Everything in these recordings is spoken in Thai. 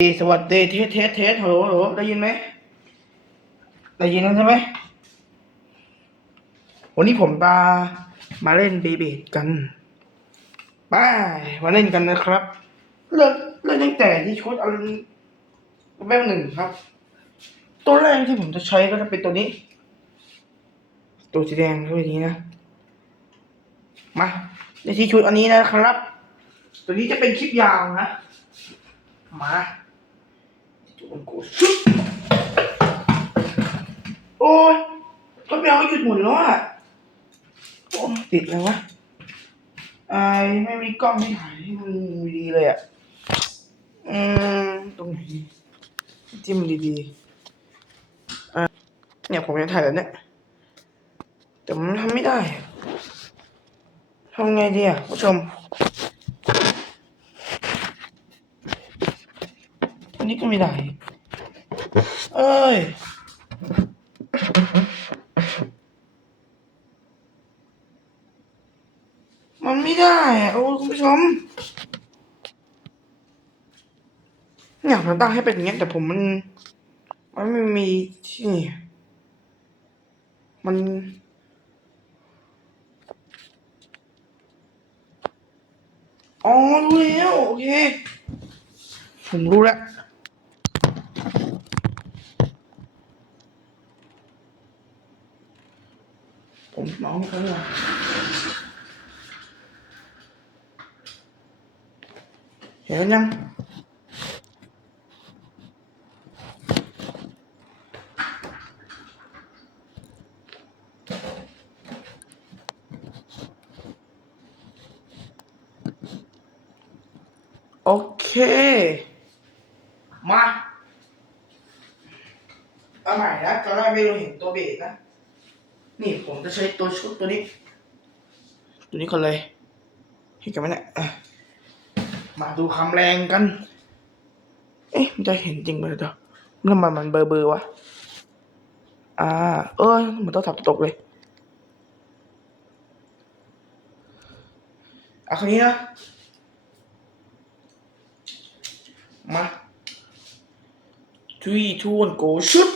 สวัสดีเทสเทสเทสฮัลโหลโหลได้ยินไหมได้ยินใช่ไหมวันนี้ผมมามาเล่นเบเบดกันบายมาเล่นกันนะครับ เริ่มเริ่มตั้งแต่ที่ชุดอันแวบหนึ่งครับ ตัวแรกที่ผมจะใช้ก็จะเป็นตัวนี้ ตัวสีแดงตัวนี้นะมาในที่ชุดอันนี้นะครับ ตัวนี้จะเป็นคลิปยาวนะมา โอ้ยรถแมวก็หยุดหมุนแล้วอะโอ้ติดเลยวะไอ้ไม่มีกล้องที่ถ่ายให้มันดีเลยอะ อืม ตรงไหนดีจิ้มดีๆอะเนี่ยผมจะถ่ายแล้วเนี่ยแต่มันทำไม่ได้อะทำไงดีอะผู้ชมอันนี้ก็ไม่ได้ เอ้ยมันไม่ได้อะโอ้คุณผู้ชมเนี่ยผมตั้งให้เป็นอย่างเงี้ยแต่ผมมัน มันไม่มีที่นี่มัน อ๋อรู้แล้วโอเค ผมรู้แล้ว ผมน้องเขาเนี่ยเห็นยังโอ นะตอนแรกไม่รู้เห็นตัวเบรกนะนี่ผมจะใช้ตัวชุดตัวนี้ ตัวนี้ก่อนเลย เห็นกันไหมเนี่ยอะมาดูความแรงกัน เอ๊ะมันจะเห็นจริงไหมเดี๋ยวทำไมมันเบอร์เบอร์วะ อ่า เออเหมือนต้องสับตกเลยเอาคนนี้นะ มา three two one go shoot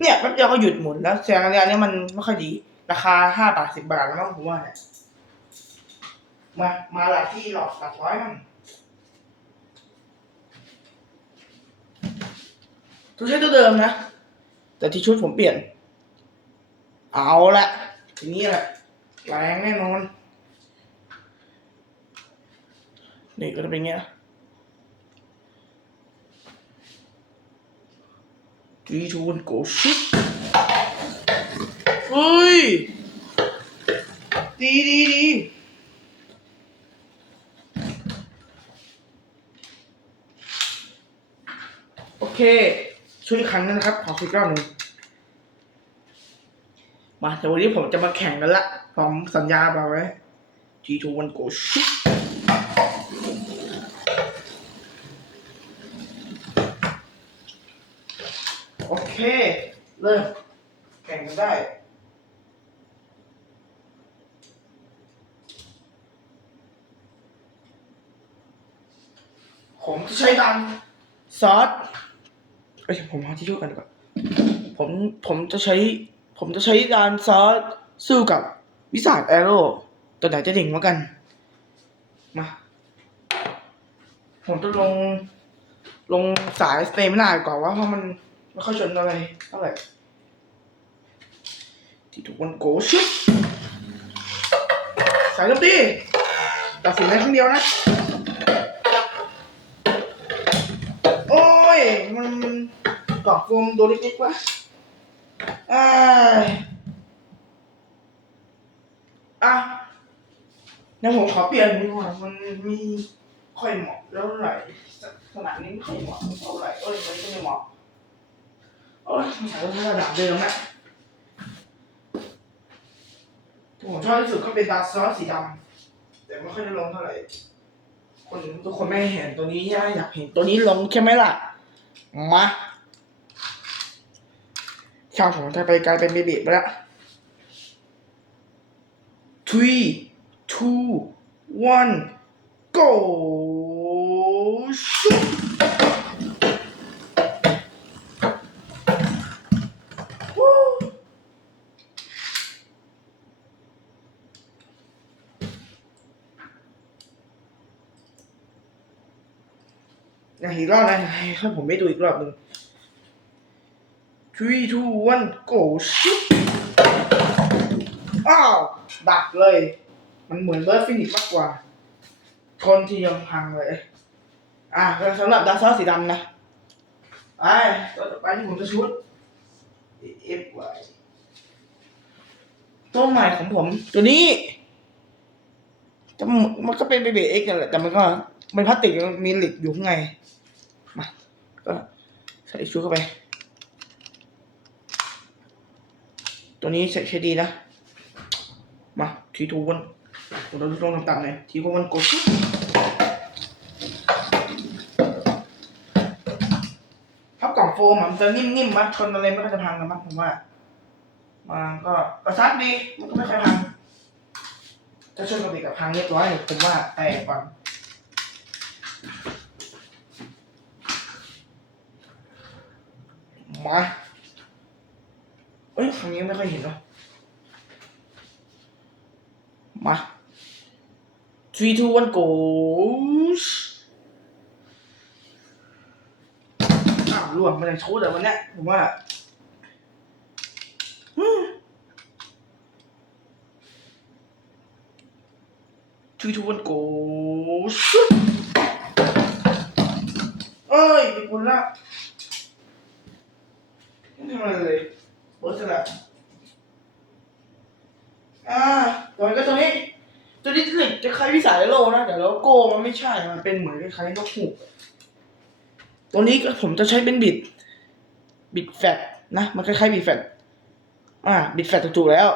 เนี่ยแป๊ บเดียวก็หยุดหมุนแล้วแสงอันเนี้ยอันนี้มันไม่ค่อยดี ราคาห้าบาทสิบบาทแล้วมั้งผมว่าเนี่ยมา มาหลักที่หลอกหลักร้อยมั้งตัวใช้ตัวเดิมนะ แต่ที่ชุดผมเปลี่ยน เอาละทีนี้แหละแรงแน่นอนนี่ก็จะเป็นเงี้ยจีชูนโกชิป เฮ้ย ดีดีดีโอเค ช่วยครั้งนึงนะครับ ขอคุยรอบหนึ่งมาแต่วันนี้ผมจะมาแข่งกันละผมสัญญาไปไว้ G2 one go shoot โอเค เริ่มแข่งกันได้ ผมจะใช้ดันซอสเอ้ยผมหาที่ช่วยกันดีกว่าผมผมจะใช้ ผมจะใช้ดานซอสสู้กับวิสาดแอโร่ตัวไหนจะเด่งกว่ากัน มา ผมจะลง ลงสายสเตมินาก่อนว่าเพราะมันไม่ค่อยชนอะไรเท่าไหร่ที่ทุกคนโกชุดสายลมตีตัดสินได้ครั้งเดียวนะ โอ้ มันกรอบโฟมตัวเล็กๆวะอ้ายอะงั้นผมขอเปลี่ยนดีกว่ามันมีค่อยเหมาะแล้วไหร่ขนาดนี้ไม่ค่อยเหมาะเท่าไหร่เอ้ยมันก็ไม่เหมาะโอ้ยสงสัยว่าระดับเดิมนะที่ผมชอบที่สุดก็เป็นตาซอสสีดำแต่ไม่ค่อยได้ลงเท่าไหร่คนทุกคนไม่เห็นตัวนี้อยากเห็นตัวนี้ลงใช่ไหมล่ะ มาช่างผมจะไปกลายเป็นเบบีไปแล้ว three two one go shoot นะอีกรอบนะให้ผมไม่ดูอีกรอบหนึ่ง three two one go ชุดอ้าว ดับเลย มันเหมือนเบิร์ดฟินิกมากกว่า คนที่ยังพังเลย อะสำหรับดาซอสสีดำนะไอ้ตัวต่อไปที่ผมจะชุด F Y ตัวใหม่ของผม ตัวนี้ มันก็เป็นเบเบเอ็กกันแหละแต่มันก็ เป็นพลาสติกมีเหล็กอยู่ข้างในมาก็ใส่ชุดเข้าไป ตัวนี้ใส่ใช้ดีนะ มาทีทูวันเราลองต่ำๆหน่อยทีทูวันกดพับกล่องโฟมมันจะนิ่มๆมั้ยชนอะไรไม่ค่อยจะพังกันมั้งผมว่ามันก็กระซับดีมันก็ไม่ค่อยพังถ้าชนกับเด็กกับพังเรียบร้อยผมว่าแตกก่อน มาเอ้ยครั้งนี้ไม่ค่อยเห็นเนาะมา three two one goes อ้าวล่วงมาในโชว์แต่วันนี้ผมว่าอืม three two one goes เอ้ยเป็นคนละ ไม่ทำอะไรเลยเบิร์ดสลับอ่าตัวนี้ก็ตัวนี้ ตัวนี้เหล็กจะคล้ายวิสายโลนะแต่โลโก้มันไม่ใช่ มันเป็นเหมือนคล้ายนกฮูกตัวนี้ก็ผมจะใช้เป็นบิด บิดแฟตนะ มันคล้ายๆบิดแฟตอ่า บิดแฟตถูกๆแล้ว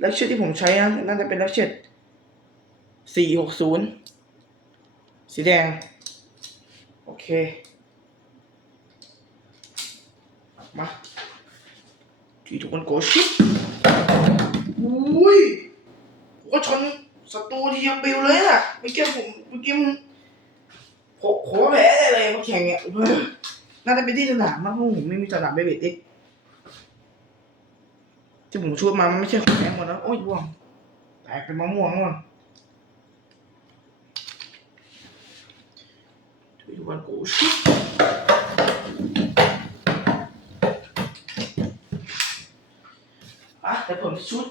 แล้วเชือกที่ผมใช้นะน่าจะเป็นแล้วเชือกสี่หกศูนย์สีแดง โอเค มาที่ทุกคนโกชิปอุ้ยผมก็ชนศัตรูทีเดียวปิวเลยอะเมื่อกี้ผมเมื่อกี้มันโหโหแผลได้เลยมาแข่งเนี่ยน่าจะเป็นที่สนามมากเพราะผมไม่มีสนามเบเบตเอ็กที่ผมช่วยมามันไม่ใช่ของแท้หมดแล้วโอ้ยร่วงแตกเป็นมะม่วงแล้วมั้งทีทุกคนโกชิป อะ แต่ผมชุด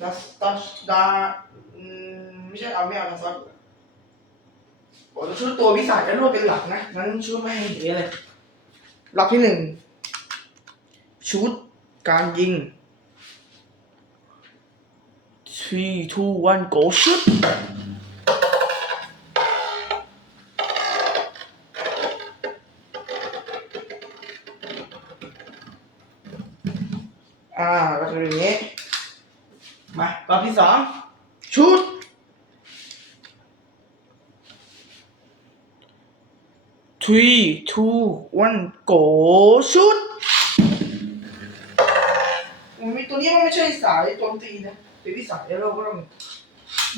ดาดาดาอืมไม่ใช่เอาไม่เอาดาซอสผมจะชุดตัววิสัยและรวดเป็นหลักนะนั้นชุดไม่ให้เห็นเลย หลักที่หนึ่งชุดการยิง three two one go shoot อ่าก็จะเป็นอย่างนี้ มารอบที่สองชุด three two one go ชุดมันมีตัวนี้มันไม่ใช่สายโจมตีนะเป็นวิสัยแล้วเราก็ต้อง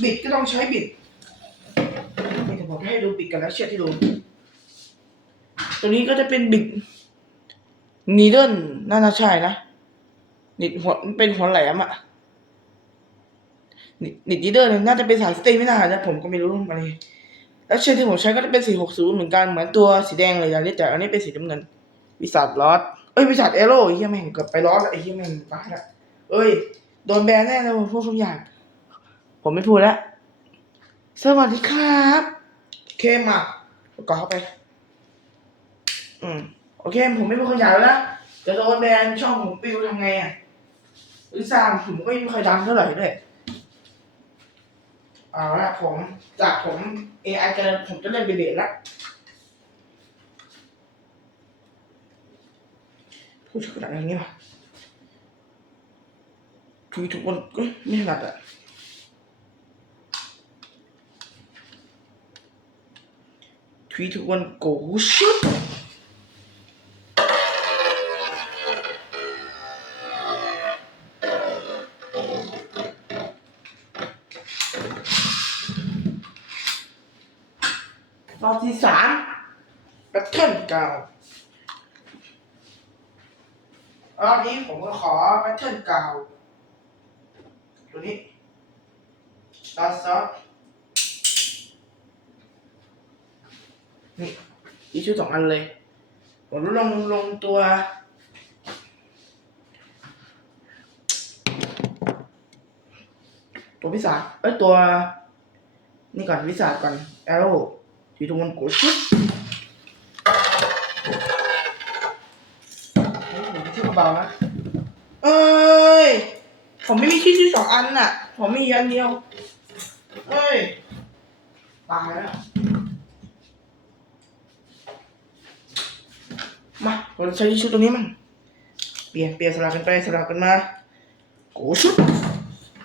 บิดก็ต้องใช้บิดนี่จะบอกให้ดูบิดกันแล้วเชือกที่ดูตัวนี้ก็จะเป็นบิดนีเดิลน่าจะใช่นะนิดหัวมันเป็นหัวแหลมอะนิดนิดดีเดอร์น่าจะเป็นสายสเตย์ไม่น่านะผมก็ไม่รู้อะไร แล้วเชือกที่ผมใช้ก็จะเป็นสีหกศูนย์เหมือนกัน เหมือนตัวสีแดงเลยนี้แต่อันนี้เป็นสีน้ำเงินวิสัทลอสเอ้ยวิสัทเอโร่ไอ้เหี้ยแม่งเกือบไปลอสแล้วไอ้เหี้ยแม่งตายละเอ้ย โดนแบนแน่เลยพวกทุกอย่าง ผมไม่พูดแล้วสวัสดีครับโอเคมาก่อเข้าไป อืม โอเค ผมไม่เป็นคนใหญ่แล้วนะจะโดนแบนช่องผมปิวทำไงอะหรือซามผมก็ไม่ค่อยดังเท่าไหร่ด้วย เอาละผมจากผม AI จะผมจะเล่นเบเบดละพูดถึงขนาดนี้ป่ะทุกทุกคนก็ไม่ถนัดอะทุกทุกคนโกชุดารอบนี้ผมก็ขอแพทเทิร์นเก่าตัวนี้ลาซอสนี่อีชื่อสองอันเลย ผมลงลงตัวตัวพิศาเอ้ยตัว นี่ก่อนพิศาก่อนแอโร่ทีทุกมันโกชุดเฮ้ย ผมชื่อเบาๆนะ เอ้ย ผมไม่มีชื่อชื่อสองอันน่ะ ผมมีอันเดียว เอ้ย ตายแล้ว มาเราใช้ชุดตรงนี้มัน เปลี่ยนเปลี่ยนสลับกันไปสลับกันมาโกชุด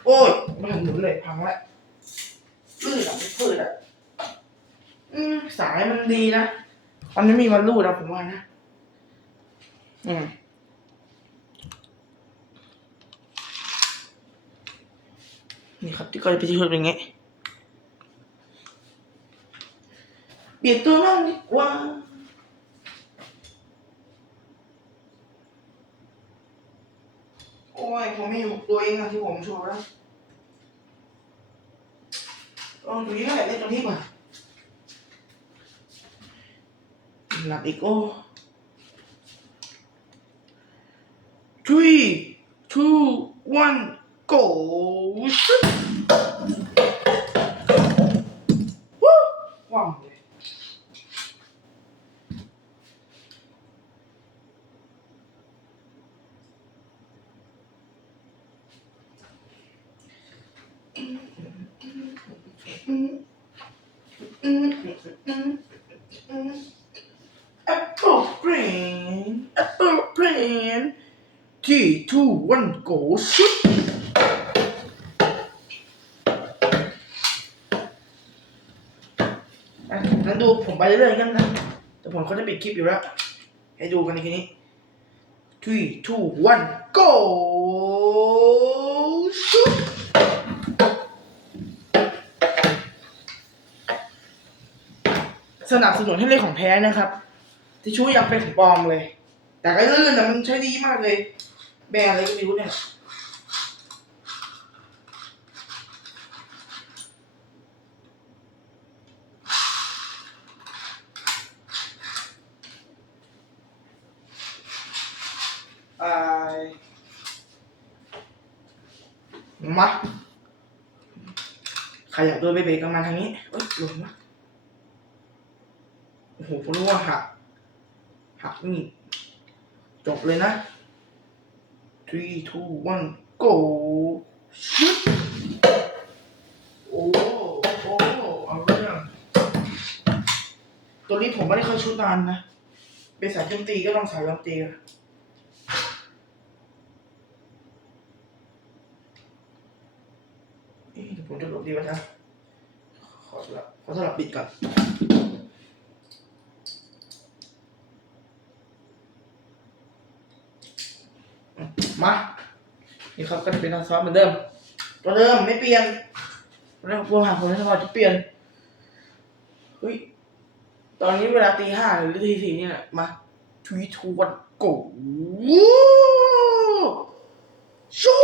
โอ้ยไมันหมุนเลยพังแล้วลื่นอะไม่พื้นอะ อืม สายมันดีนะมันไม่มีวันรูดนะผมว่านะ อืม นี่ครับที่ก็จะไปที่ชุดเป็นไงเปลี่ยนตัวนั่งดีกว่าโอ้ยผมมีหกตัวเองอะที่ผมโชว์แล้วลองดูยี่ห้อเล็กตรงนี้กว่านหลับอีกโอ้3 2 1 goes. Woo! One. Apple brain, apple brain. Three, two, one, go. ดูผมไปเรื่อยๆกันนะแต่ผมเขาจะปิดคลิปอยู่แล้ว ให้ดูกันในทีนี้ three two one go shoot สนับสนุนให้เล่นของแท้นะครับ ที่ชูยังเป็นของปลอมเลย แต่ก็ลื่นแต่มันใช้ดีมากเลย แบรนด์อะไรก็ไม่รู้เนี่ย อ่ามา ใครอ ยากโดนเบเบกันมาทางนี้เอ้ยหลงมาโอ้โหผมรู้ว่าหักหักนี่จบเลยนะ three two one go ชุดโอ้โอ้เอาเรื่องตัวนี้ผมไม่ได้เข้าชุดนานนะ เป็นสายโจมตีก็ต้องสายโจมตีอะเอ๊ะเดี๋ยวผมจะหลบดีวะจ๊ะขอสลับขอสลับปิดก่อนมา นี่ครับก็จะเป็นน้ำซอสเหมือนเดิมตัวเดิมไม่เปลี่ยนเรื่องพวกหาคนที่ทอดจะเปลี่ยนเฮ้ยตอนนี้เวลาตีห้าหรือตีสี่นี่แหละมาทวีทวันโกชู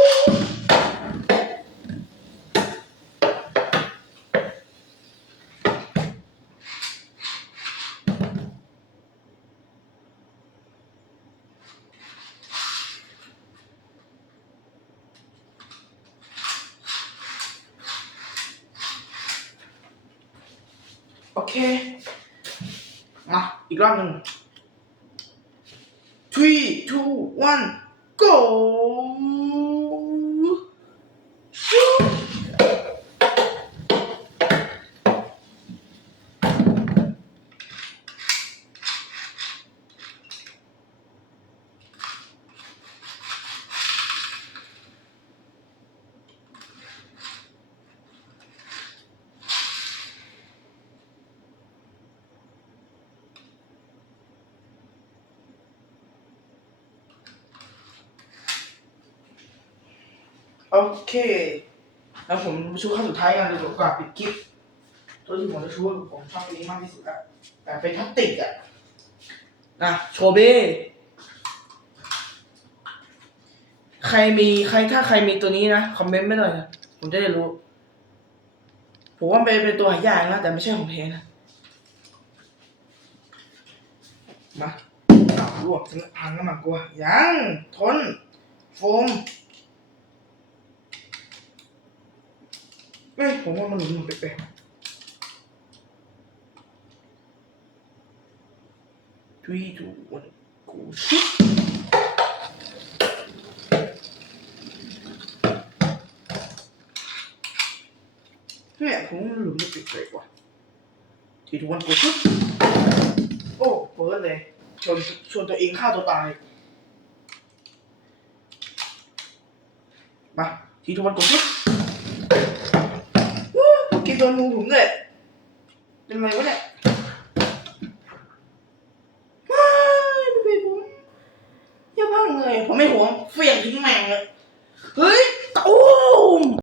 โอเคมาอีกรอบหนึ่ง three two one go ชูโอ เค แล้วผมชูขั้นสุดท้ายกันเลยดีกว่าปิดคลิป ตัวที่ผมจะชูผมชอบตัวนี้มากที่สุดอะแต่เป็นพลาสติกอะนะโชเบ้ใครมีใครถ้าใครมีตัวนี้นะคอมเมนต์ไม่หน่อยนะผมจะได้รู้ ผมว่าเป็นเป็นตัวหายากนะแต่ไม่ใช่ของเทนะ มาเอาลวกถึงพังก็มากลัวยัง ทน โฟม เอ้ยผมว่ามันหนุนหนุนแปลกๆ three two one go เนี่ยผมหลุมมันแปลกๆว่ะ three two one go โอ้เปิดเลยชนชนตัวเองฆ่าตัวตายมาทีทุกวันกดปุ๊บ โดนมือผมเลยเป็นไงวะเนี่ยไม่เป็นผมอย่าพังเลยผมไม่หวงเฟียงทิ้งแม่งเลยเฮ้ย